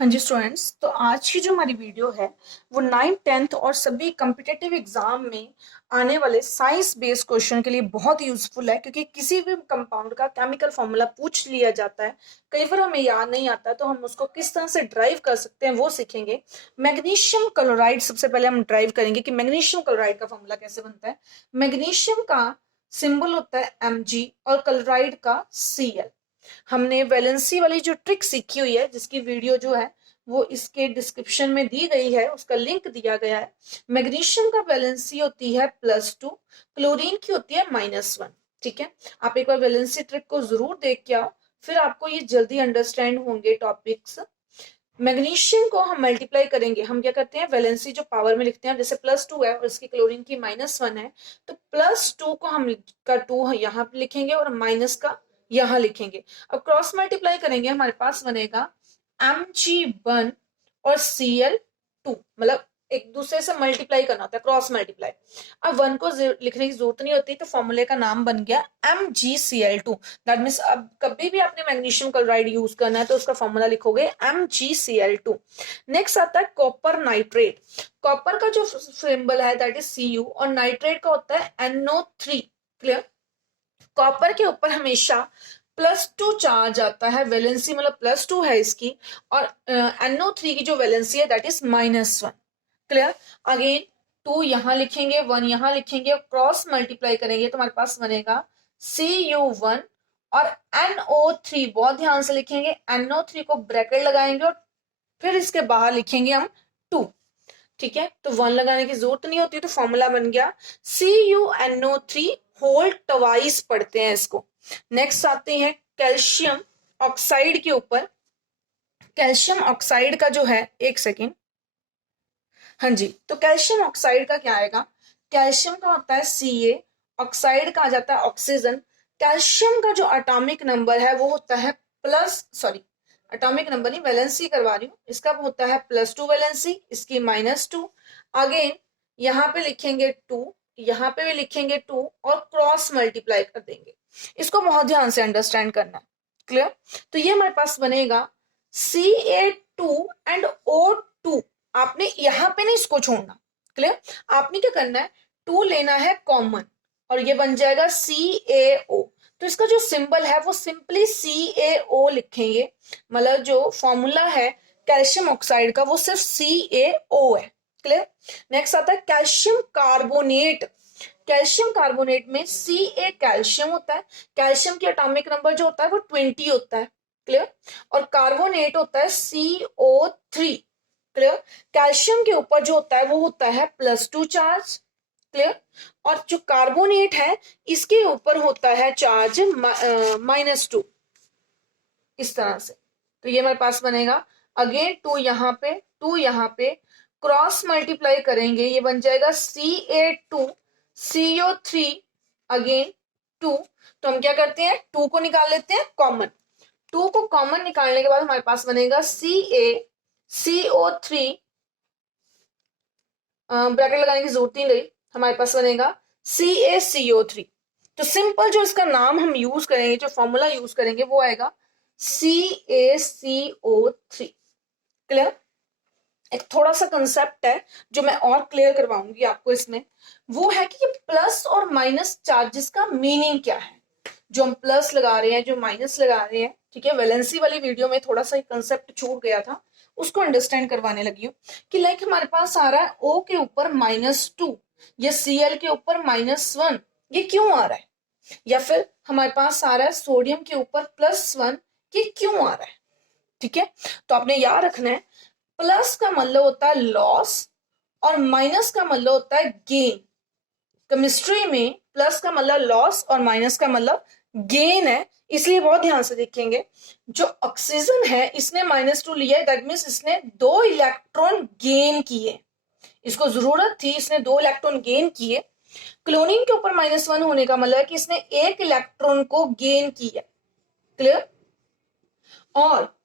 हाँ जी स्टूडेंट्स, तो आज की जो हमारी वीडियो है वो 9th 10th और सभी कम्पिटेटिव एग्जाम में आने वाले साइंस बेस्ड क्वेश्चन के लिए बहुत यूजफुल है, क्योंकि किसी भी कंपाउंड का केमिकल फॉर्मूला पूछ लिया जाता है, कई बार हमें याद नहीं आता, तो हम उसको किस तरह से ड्राइव कर सकते हैं वो सीखेंगे। मैग्नीशियम क्लोराइड सबसे पहले हम ड्राइव करेंगे कि मैग्नीशियम क्लोराइड का फॉर्मूला कैसे बनता है। मैग्नीशियम का सिंबल होता है Mg और क्लोराइड का Cl। हमने वैलेंसी वाली जो ट्रिक सीखी हुई है, जिसकी वीडियो जो है वो इसके डिस्क्रिप्शन में दी गई है, उसका लिंक दिया गया है। मैग्नीशियम का वैलेंसी होती है +2, क्लोरीन की होती है -1। ठीक है, आप एक बार वैलेंसी ट्रिक को जरूर देख के आओ, फिर आपको ये जल्दी अंडरस्टैंड होंगे टॉपिक्स। मैग्नीशियम को हम मल्टीप्लाई करेंगे, हम क्या करते हैं, वैलेंसी जो पावर में लिखते हैं, जैसे +2 है और इसकी क्लोरीन की -1 है, तो +2 को हम का 2 यहाँ पे लिखेंगे और माइनस का यहाँ लिखेंगे। अब क्रॉस मल्टीप्लाई करेंगे, हमारे पास बनेगा Mg1 और Cl2, मतलब एक दूसरे से मल्टीप्लाई करना होता है, क्रॉस मल्टीप्लाई। अब 1 को लिखने की जरूरत नहीं होती, तो फॉर्मूले का नाम बन गया MgCl2। दैट मीन्स अब कभी भी आपने मैग्नीशियम क्लोराइड यूज करना है तो उसका फॉर्मूला लिखोगे MgCl2। नेक्स्ट आता है कॉपर नाइट्रेट। कॉपर का जो सिंबल है दैट इज Cu और नाइट्रेट का होता है NO3। क्लियर। कॉपर के ऊपर हमेशा +2 चार्ज आता है, वैलेंसी मतलब +2 है इसकी, और NO3 की जो वैलेंसी है दैट इज -1। क्लियर। अगेन 2 यहां लिखेंगे, 1 यहां लिखेंगे, क्रॉस मल्टीप्लाई करेंगे तो हमारे पास बनेगा Cu1 और NO3, बहुत ध्यान से लिखेंगे, NO3 को ब्रैकेट लगाएंगे और फिर इसके बाहर लिखेंगे हम 2। ठीक है, तो 1 लगाने की जरूरत नहीं होती, तो फॉर्मूला बन गया CuNO3 होल ट्वाइस पढ़ते हैं इसको। नेक्स्ट आते हैं कैल्शियम ऑक्साइड के ऊपर। कैल्शियम ऑक्साइड का जो है, एक सेकेंड, हाँ जी, तो कैल्शियम ऑक्साइड का क्या आएगा, कैल्शियम का होता है Ca, ऑक्साइड का आ जाता है ऑक्सीजन। कैल्शियम का जो एटॉमिक नंबर है वो होता है एटॉमिक नंबर नहीं, वैलेंसी करवा रही हूँ, इसका होता है +2 वैलेंसी, इसकी -2। अगेन यहाँ पे लिखेंगे 2, यहाँ पे भी लिखेंगे 2 और क्रॉस मल्टीप्लाई कर देंगे। इसको बहुत ध्यान से अंडरस्टैंड करना है। क्लियर। तो ये हमारे पास बनेगा Ca2 एंड O2। आपने यहां पे नहीं इसको छोड़ना। क्लियर। आपने क्या करना है, 2 लेना है कॉमन और ये बन जाएगा CaO। तो इसका जो सिंबल है वो सिंपली CaO लिखेंगे, मतलब जो फॉर्मूला है कैल्शियम ऑक्साइड का वो सिर्फ CaO है। क्लियर। नेक्स्ट आता है कैल्शियम कार्बोनेट। कैल्शियम कार्बोनेट में Ca कैल्शियम होता है, कैल्शियम की एटॉमिक नंबर जो होता है वो 20 होता है। क्लियर। और कार्बोनेट होता है CO3। क्लियर। कैल्शियम के ऊपर जो होता है वो होता है +2 चार्ज। क्लियर। और जो कार्बोनेट है इसके ऊपर होता है चार्ज -2, इस तरह से। तो ये हमारे पास बनेगा, अगेन 2 यहाँ पे, 2 यहाँ पे, क्रॉस मल्टीप्लाई करेंगे, ये बन जाएगा Ca2 CO3 अगेन 2। तो हम क्या करते हैं, 2 को निकाल लेते हैं कॉमन। 2 को कॉमन निकालने के बाद हमारे पास बनेगा CaCO3, ब्रैकेट लगाने की जरूरत नहीं रही, हमारे पास बनेगा CaCO3। तो सिंपल जो इसका नाम हम यूज करेंगे, जो फॉर्मूला यूज करेंगे वो आएगा CaCO3। क्लियर। एक थोड़ा सा कंसेप्ट है जो मैं और क्लियर करवाऊंगी आपको इसमें, वो है कि ये प्लस और माइनस चार्जेस का मीनिंग क्या है। जो हम प्लस लगा रहे हैं, जो माइनस लगा रहे हैं, ठीक है, वैलेंसी वाली वीडियो में थोड़ा सा कंसेप्ट छूट गया था, उसको अंडरस्टैंड करवाने लगी हूँ कि लाइक हमारे पास आ रहा है O के ऊपर -2 या Cl के ऊपर -1, ये क्यों आ रहा है, या फिर हमारे पास आ रहा है सोडियम के ऊपर +1, ये क्यों आ रहा है। ठीक है, तो आपने याद रखना है, प्लस का मतलब होता है लॉस और माइनस का मतलब होता है गेन। केमिस्ट्री में प्लस का मतलब लॉस और माइनस का मतलब गेन है, इसलिए बहुत ध्यान से देखेंगे। जो ऑक्सीजन है इसने -2 लिया है, दैट मीन्स इसने 2 इलेक्ट्रॉन गेन किए, इसको जरूरत थी, इसने 2 इलेक्ट्रॉन गेन किए। क्लोरीन के ऊपर -1 होने का मतलब है कि इसने 1 इलेक्ट्रॉन को गेन किया। क्लियर। और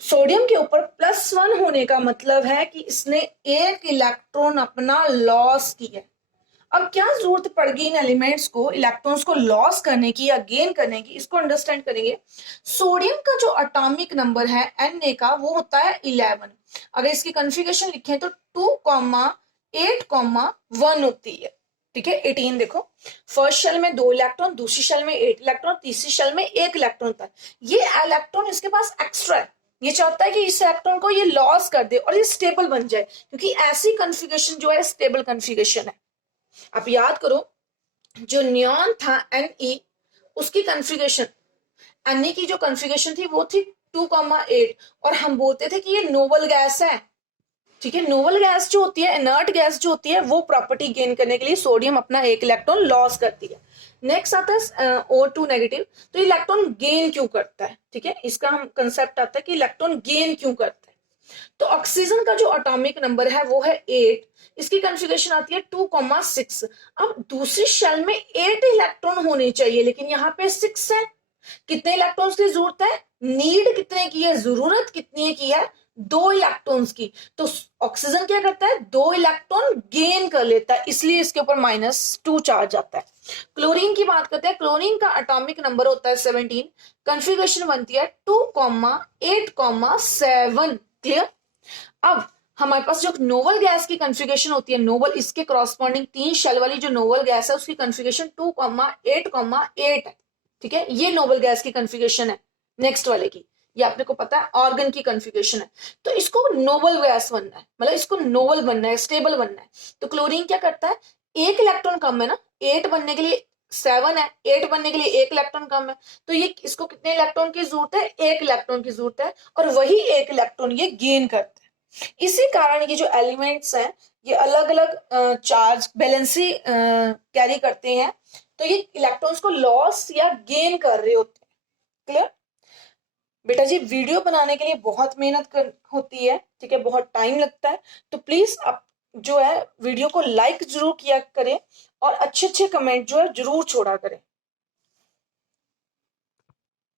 सोडियम के ऊपर +1 होने का मतलब है कि इसने 1 इलेक्ट्रॉन अपना लॉस किया। अब क्या जरूरत पड़ गई इन एलिमेंट्स को इलेक्ट्रॉन्स को लॉस करने की या गेन करने की, इसको अंडरस्टैंड करेंगे। सोडियम का जो एटॉमिक नंबर है Na का वो होता है 11। अगर इसकी कॉन्फ़िगरेशन लिखें तो 2,8,1 होती है, ठीक है। 18 देखो, फर्स्ट शेल में 2 इलेक्ट्रॉन, दूसरी शेल में 8 इलेक्ट्रॉन, तीसरी शेल में 1 इलेक्ट्रॉन था। ये इलेक्ट्रॉन इसके पास एक्स्ट्रा है, ये चाहता है कि इस इलेक्ट्रॉन को ये लॉस कर दे और ये स्टेबल बन जाए, क्योंकि ऐसी कॉन्फ़िगरेशन जो है स्टेबल कॉन्फ़िगरेशन है। आप याद करो जो नियॉन था Ne, उसकी कॉन्फ़िगरेशन, Ne की जो कॉन्फ़िगरेशन थी वो थी 2,8 और हम बोलते थे कि ये नोबल गैस है, ठीक है। नोबल गैस जो होती है, इनर्ट गैस जो होती है, वो प्रॉपर्टी गेन करने के लिए सोडियम अपना 1 इलेक्ट्रॉन लॉस करती है। नेक्स्ट आता है O2 नेगेटिव। तो इलेक्ट्रॉन गेन क्यों करता है, ठीक है, इसका हम कंसेप्ट आता है कि इलेक्ट्रॉन गेन क्यों करता है। तो ऑक्सीजन का जो एटॉमिक नंबर है वो है 8, इसकी कॉन्फ़िगरेशन आती है 2,6। अब दूसरी शेल में 8 इलेक्ट्रॉन होने चाहिए, लेकिन यहाँ पे 6 है। कितने इलेक्ट्रॉन्स की जरूरत है, नीड कितने की है, जरूरत कितने की है, 2 इलेक्ट्रॉन्स की। तो ऑक्सीजन क्या करता है, 2 इलेक्ट्रॉन गेन कर लेता है, इसलिए इसके ऊपर -2 चार्ज आता है। क्लोरीन की बात करते हैं, क्लोरीन का एटॉमिक नंबर होता है 17, कॉन्फ़िगरेशन बनती है 2,8,7। क्लियर। अब हमारे पास जो नोबल गैस की कॉन्फ़िगरेशन होती है, नोबल, इसके कॉरस्पॉन्डिंग 3 शेल वाली जो नोबल गैस है उसकी कॉन्फ़िगरेशन 2,8,8 है, ठीक है। ये नोबल गैस की कॉन्फ़िगरेशन है। नेक्स्ट वाले की, ये आपने को पता है ऑर्गन की कॉन्फ़िगरेशन है। तो इसको नोबल गैस बनना है, मतलब इसको नोबल बनना है, स्टेबल बनना है। तो क्लोरीन क्या करता है, 1 इलेक्ट्रॉन कम है ना, 8 बनने के लिए 7 है, 8 बनने के लिए 1 इलेक्ट्रॉन कम है, तो ये इसको कितने इलेक्ट्रॉन की जरूरत है, 1 इलेक्ट्रॉन की जरूरत है, और वही 1 इलेक्ट्रॉन ये गेन करता है। इसी कारण ये जो एलिमेंट्स हैं ये अलग अलग चार्ज बैलेंसी कैरी करते हैं, तो ये इलेक्ट्रॉन्स को लॉस या गेन कर रहे होते हैं। क्लियर। बेटा जी वीडियो बनाने के लिए बहुत मेहनत होती है, ठीक है, बहुत टाइम लगता है, तो प्लीज आप जो है वीडियो को लाइक जरूर किया करें और अच्छे अच्छे कमेंट जो है जरूर छोड़ा करें।